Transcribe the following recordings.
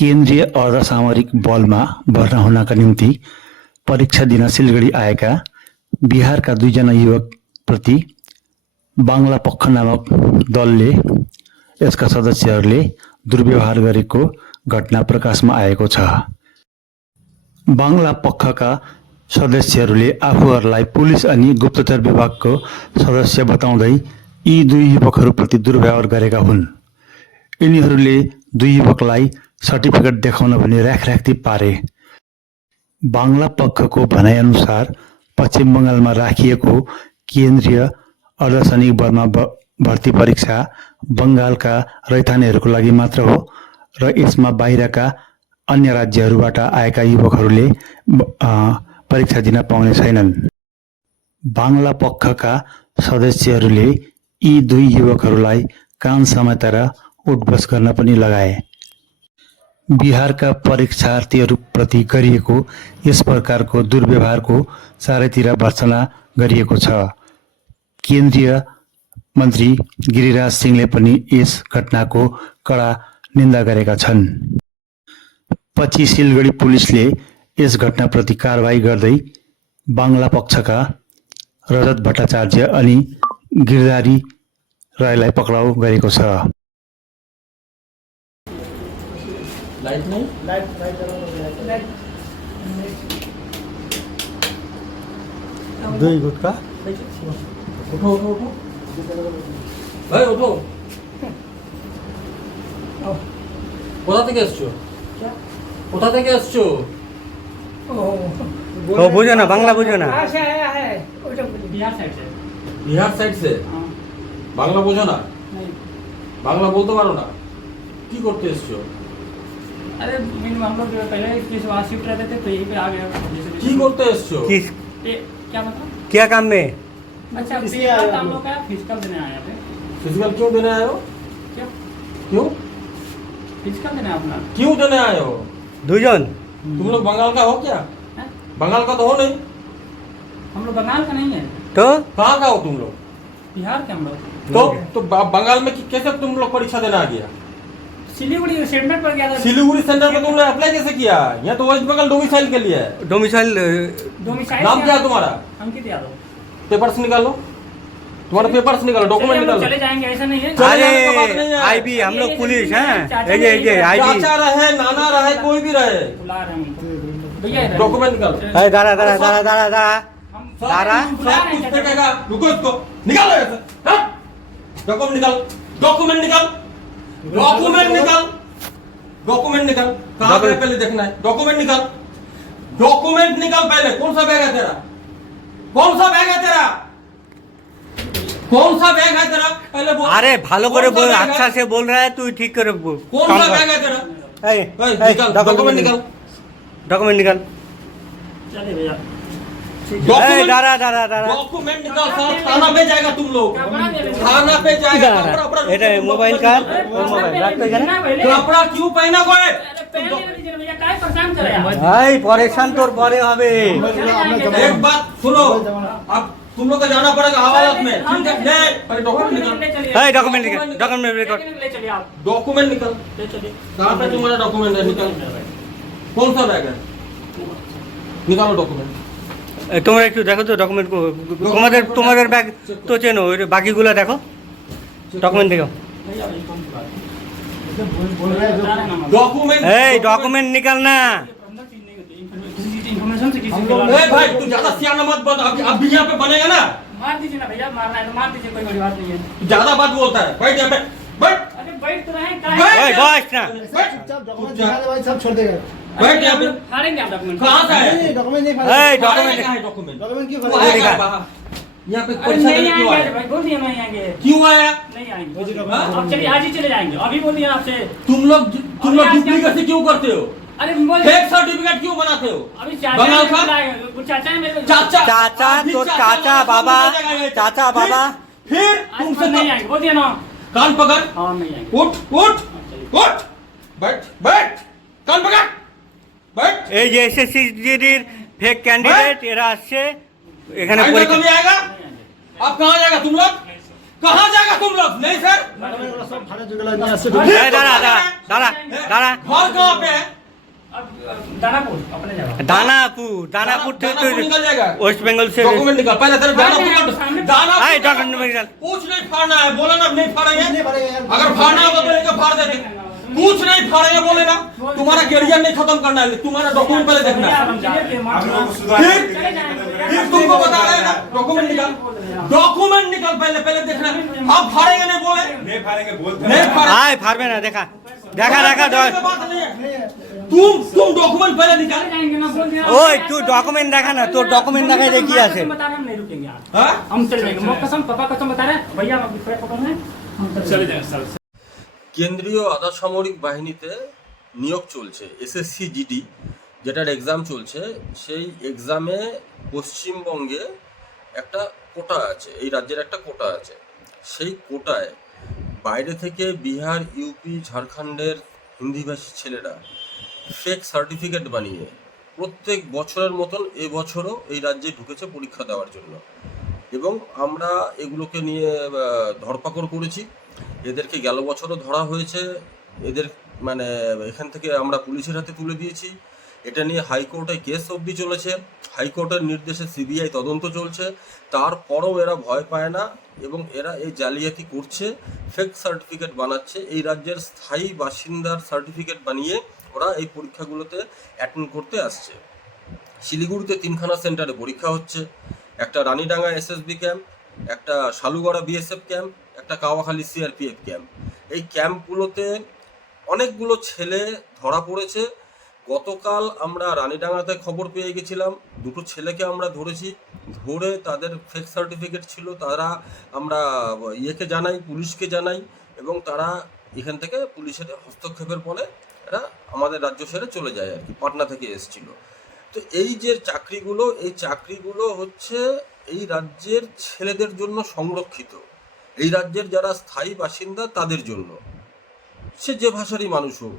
केन्द्रीय अर्धसामरिक बलमा भर्ना हुनका निम्ति परीक्षा दिन सिलगढी आएका बिहारका दुईजना युवकप्रति बाङ्ला पक्ष नामक दलले यसका सदस्यहरूले दुर्व्यवहार गरेको घटना प्रकाशमा आएको छ। बाङ्ला पक्षका सदस्यहरूले आफूहरूलाई पुलिस अनि गुप्तचर विभागको सदस्य बताउँदै यी दुई युवकहरूप्रति दुर्व्यवहार गरेका हुन्। यिनीहरूले दुई युवकलाई सर्टिफिकेट देखाउन भनी र्याखर्याख्ती पारे। बाङ्ला पक्षको भनाइअनुसार पश्चिम बङ्गालमा राखिएको केन्द्रीय अर्धसैनिक बलमा भर्ती परीक्षा बङ्गालका रैथानेहरूको लागि मात्र हो र यसमा बाहिरका अन्य राज्यहरूबाट आएका युवकहरूले परीक्षा दिन पाउने छैनन्। बाङ्ला पक्षका सदस्यहरूले यी दुई युवकहरूलाई कान समातेर उठबस गर्न पनि लगाए। बिहारका परीक्षार्थीहरूप्रति गरिएको यस प्रकारको दुर्व्यवहारको चारैतिर भर्त्सना गरिएको छ। केन्द्रीय मन्त्री गिरिराज सिंहले पनि यस घटनाको कडा निन्दा गरेका छन्। पछि सिलगढी पुलिसले यस घटनाप्रति कारबाही गर्दै बाङ्ला पक्षका रजत भट्टाचार्य अनि गिरधारी राईलाई पक्राउ गरेको छ। लाइट नहीं लाइट दुई गुटका उठो उठो उठो भाई उठो কোথা থেকে এসছো কোথা থেকে এসছো तो बुझो ना बांग्ला बुझो ना बिहार साइड से बांग्ला বোঝো না বাংলা বলতে পারো না কি করতে এসছো अरे हम लोग पहले इस वहाँ शिफ्ट रहते थे तो यहीं पे आ गए কি করতে এসছো किस क्या मतलब क्या काम में? अच्छा पेपर हम लोग का फिजिकल देने आए थे। फिजिकल क्यों देने आए हो क्या क्यों फिजिकल देने अपना क्यों देने आए हो दुजन तुम लोग बंगाल का हो क्या हैं? बंगाल का तो हो नहीं हम लोग बंगाल का नहीं है तो कहाँ का हो तुम लोग बिहार के हम लोग तो बंगाल में कैसे तुम लोग परीक्षा देने आ गया सिलीगुड़ी सेटमेंट पर गया था। सिलीगुड़ी सेंटर में तुमने अप्लाई कैसे किया यहाँ तो वेस्ट बंगाल डोमिसाइल के लिए है डोमिसाइल डोमिसाइल नाम क्या है तुम्हारा अंकित यादव। पेपर्स निकालो तुम्हारा पेपर्स निकालो डॉक्यूमेंट चलिए हम लोग निकालो चले जाएंगे ऐसा नहीं है। चले अरे जाने का बात नहीं है। आईबी हम लोग पुलिस हैं चाचा ये आईबी चाचा रहे नाना रहे कोई भी रहे बुला रहे हैं हमको। भैया इधर। डॉक्यूमेंट निकालो दारा दारा दारा दारा दारा हम दारा बुला सब रहे कुछ हैं फेंकेगा रुको इसको निकालो ऐसे डॉक्यूमेंट निकाल डॉक्यूमेंट निकाल डॉक्यूमेंट निकाल डॉक्यूमेंट निकाल कहाँ पे पहले देखना है डॉक्यूमेंट निकाल पहले कौन सा बैग है तेरा कौन सा बैग है तेरा पहले बोल अरे ভালো করে कौन सा बोल बैग है? अच्छा से बोल रहा है तू ठीक करे बोल कौन सा बैग है तेरा निकाल डॉक्यूमेंट निकाल डॉक्यूमेंट निकाल चलिए भैया दारा दारा दारा डॉक्यूमेंट निकाल साला थाना पे जाएगा तुम लोग कपड़ा दे दे। थाना पे जाएगा दारा कपड़ा এটা মোবাইল কার মোবাইল রাখতে জানা कपड़ा क्यों पहना कोई अरे पहले नहीं दीजिए भैया काय परेशान करे आप ভাই পরেशान তোর পরে হবে एक बात सुनो अब तुम लोग को जाना पड़ेगा हवालात में ठीक है ले पहले डॉक्यूमेंट निकाल এই डॉक्यूमेंट निकाल डॉक्यूमेंट रिकॉर्ड ले चलिए आप डॉक्यूमेंट निकाल ले चलिए कहाँ पे तुम्हारा डॉक्यूमेंट है निकाल कौन सा बैग है निकालो डॉक्यूमेंट তোমরা একটু দেখো তো ডকুমেন্ট তোমাদের ব্যাগ তো চেনো ওই বাকিগুলো দেখো ডকুমেন্ট দেখো भैया बोल रहे हैं डॉक्यूमेंट এই ডকুমেंट निकाल ना इन्फॉर्मेशन से किसी को ए भाई तू ज्यादा सियाना मत बन अभी यहाँ पे बनेगा ना मार दीजिए ना भैया मारना है तो मार दीजिए कोई बड़ी बात नहीं है। तू ज्यादा बात बोलता है बैठ यहाँ पे बैठ अरे बैठ तो रहे बैठ। हैं ওই বস না बैठ डॉक्यूमेंट दिखा दे भाई सब छोड़ देगा बैठ यहाँ पे फाड़ेंगे आप डॉक्यूमेंट कहाँ से है नहीं डॉक्यूमेंट नहीं এই फाड़ेगा ডকুমেন্ট डॉक्यूमेंट डॉक्यूमेंट क्यों तू फाड़ेगा आएगा दिखा। बाहर यहाँ पे अरे परीक्षा नहीं देने क्यों आएंगे आया भाई बोल दिए नहीं आएंगे क्यों आया नहीं आएंगे हाँ? अब चलिए आज ही चले जाएंगे अभी बोलिए आपसे तुम लोग डुप्लीकेसी क्यों करते हो अरे बोल फेक सर्टिफिकेट क्यों बनाते हो अभी बंगाल का? चाचा ने मेरे को चाचा चाचा अभी तो चाचा चाचा लोग बाबा सामने जगह है। चाचा बाबा फिर आज तुमसे नहीं आएंगे बोल दिया ना कान पकड़ हाँ नहीं आएंगे उठ उठ उठ बैठ बैठ कान पकड़ बैठ এই যে এসএসসিজির ফেক ক্যান্ডিডেট এরা আসছে এখানে आएगा পরীক্ষা कभी आएगा अब कहाँ जाएगा तुम लोग कहाँ जाएगा तुम लोग? नहीं सर, सब भाड़े जुगला निয়ে আসছে এই দাঁড়া দাঁড়া দাঁড়া দাঁড়া घर कहाँ पे है? अब दानापुर अपने जगह दानापुर থেকে दानापुर निकल जाएगा। ওয়েস্ট বেঙ্গল से डॉक्यूमेंट निकाल पहले तेरे दानापुर का सामने- हाय दानापुर डॉक्यूमेंट निकाल कुछ नहीं फाड़ना है, बोला ना नहीं फाड़ेंगे। नहीं फाड़ेंगे यार। अगर फाड़ना होगा तो लेकर फाड़ देंगे, कुछ नहीं फाड़ेंगे बोले ना। तुम्हारा गेरियन नहीं खत्म करना है, तुम्हारा डॉक्यूमेंट पहले देखना है। हम क्लियर किए, माफ करो। फिर चले जाएंगे। फिर तुमको बता रहे हैं ना, डॉक्यूमेंट निकाल, डॉक्यूमेंट निकाल पहले देखना है। आप फाड़ेंगे नहीं बोले, नहीं फाड़ेंगे। हाय फाड़বে না দেখা দেখা দেখা फाड़ने की बात नहीं है। तुम डॉक्यूमेंट पहले निकाल। चले जाएंगे ना, बोल दिया। ওই তুই ডকুমেন্ট দেখা না তোর ডকুমেंट দেখাই দে কি আছে बता रहे हम नहीं रुकेंगे यार। हाँ? हम चले जाएंगे, मौत कसम पापा कसम बता रहे भैया हम पकड़ना है, हम चले जाएंगे सर। কেন্দ্রীয় আধা সামরিক বাহিনীতে নিয়োগ চলছে, এসএসসি জিডি যেটার এক্সাম চলছে, সেই এক্সামে পশ্চিমবঙ্গে একটা কোটা আছে, এই রাজ্যের একটা কোটা আছে। সেই কোটায় বাইরে থেকে বিহার, ইউপি, ঝাড়খণ্ডের হিন্দিভাষী ছেলেরা ফেক সার্টিফিকেট বানিয়ে প্রত্যেক বছরের মতন এবছরও এই রাজ্যে ঢুকেছে পরীক্ষা দেওয়ার জন্য। এবং আমরা এগুলোকে নিয়ে ধরপাকড় করেছি। এদেরকে গেল বছরও ধরা হয়েছে, এদের মানে এখান থেকে আমরা পুলিশের হাতে তুলে দিয়েছি। এটা নিয়ে হাইকোর্টে কেস অবধি চলেছে, হাইকোর্টের নির্দেশে সিবিআই তদন্ত চলছে। তারপরও এরা ভয় পায় না এবং এরা এই জালিয়াতি করছে, ফেক সার্টিফিকেট বানাচ্ছে। এই রাজ্যের স্থায়ী বাসিন্দার সার্টিফিকেট বানিয়ে ওরা এই পরীক্ষাগুলোতে অ্যাটেন্ড করতে আসছে। শিলিগুড়িতে 3খানা সেন্টারে পরীক্ষা হচ্ছে, একটা রানীডাঙ্গা এসএসবি ক্যাম্প, একটা শালুগড়া বিএসএফ ক্যাম্প, একটা কাওয়াখালী সিআরপিএফ ক্যাম্প। এই ক্যাম্পগুলোতে অনেকগুলো ছেলে ধরা পড়েছে। গতকাল আমরা রানীডাঙ্গাতে খবর পেয়ে গেছিলাম, দুটো ছেলেকে আমরা ধরেছি, ধরে তাদের ফেক সার্টিফিকেট ছিল, তারা আমরা ইয়েকে জানাই, পুলিশকে জানাই এবং তারা এখান থেকে পুলিশের হস্তক্ষেপের ফলে এরা আমাদের রাজ্য ছেড়ে চলে যায় আর কি, পাটনা থেকে এসেছিল। তো এই যে চাকরিগুলো, এই চাকরিগুলো হচ্ছে এই রাজ্যের ছেলেদের জন্য সংরক্ষিত, এই রাজ্যের যারা স্থায়ী বাসিন্দা তাদের জন্য, সে যে ভাষারই মানুষ হোক।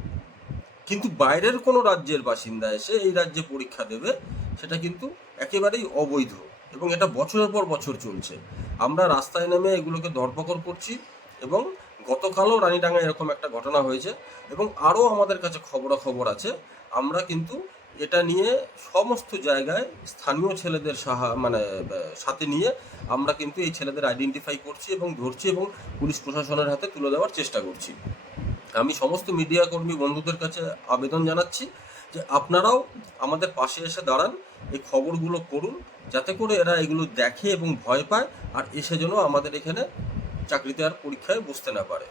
কিন্তু বাইরের কোনো রাজ্যের বাসিন্দা এসে এই রাজ্যে পরীক্ষা দেবে, সেটা কিন্তু একেবারেই অবৈধ এবং এটা বছরের পর বছর চলছে। আমরা রাস্তায় নেমে এগুলোকে ধরপাকড় করছি এবং গতকালও রানীডাঙ্গায় এরকম একটা ঘটনা হয়েছে এবং আরও আমাদের কাছে খবরাখবর আছে। আমরা কিন্তু এটা নিয়ে সমস্ত জায়গায় স্থানীয় ছেলেদের সাথে নিয়ে আমরা কিন্তু এই ছেলেদের আইডেন্টিফাই করছি এবং ধরছি এবং পুলিশ প্রশাসনের হাতে তুলে দেওয়ার চেষ্টা করছি। আমি সমস্ত মিডিয়া কর্মী বন্ধুদের কাছে আবেদন জানাচ্ছি যে আপনারাও আমাদের পাশে এসে দাঁড়ান, এই খবরগুলো করুন, যাতে করে এরা এগুলো দেখে এবং ভয় পায় আর এসে যেন আমাদের এখানে চাকরিতে আর পরীক্ষায় বসতে না পারে।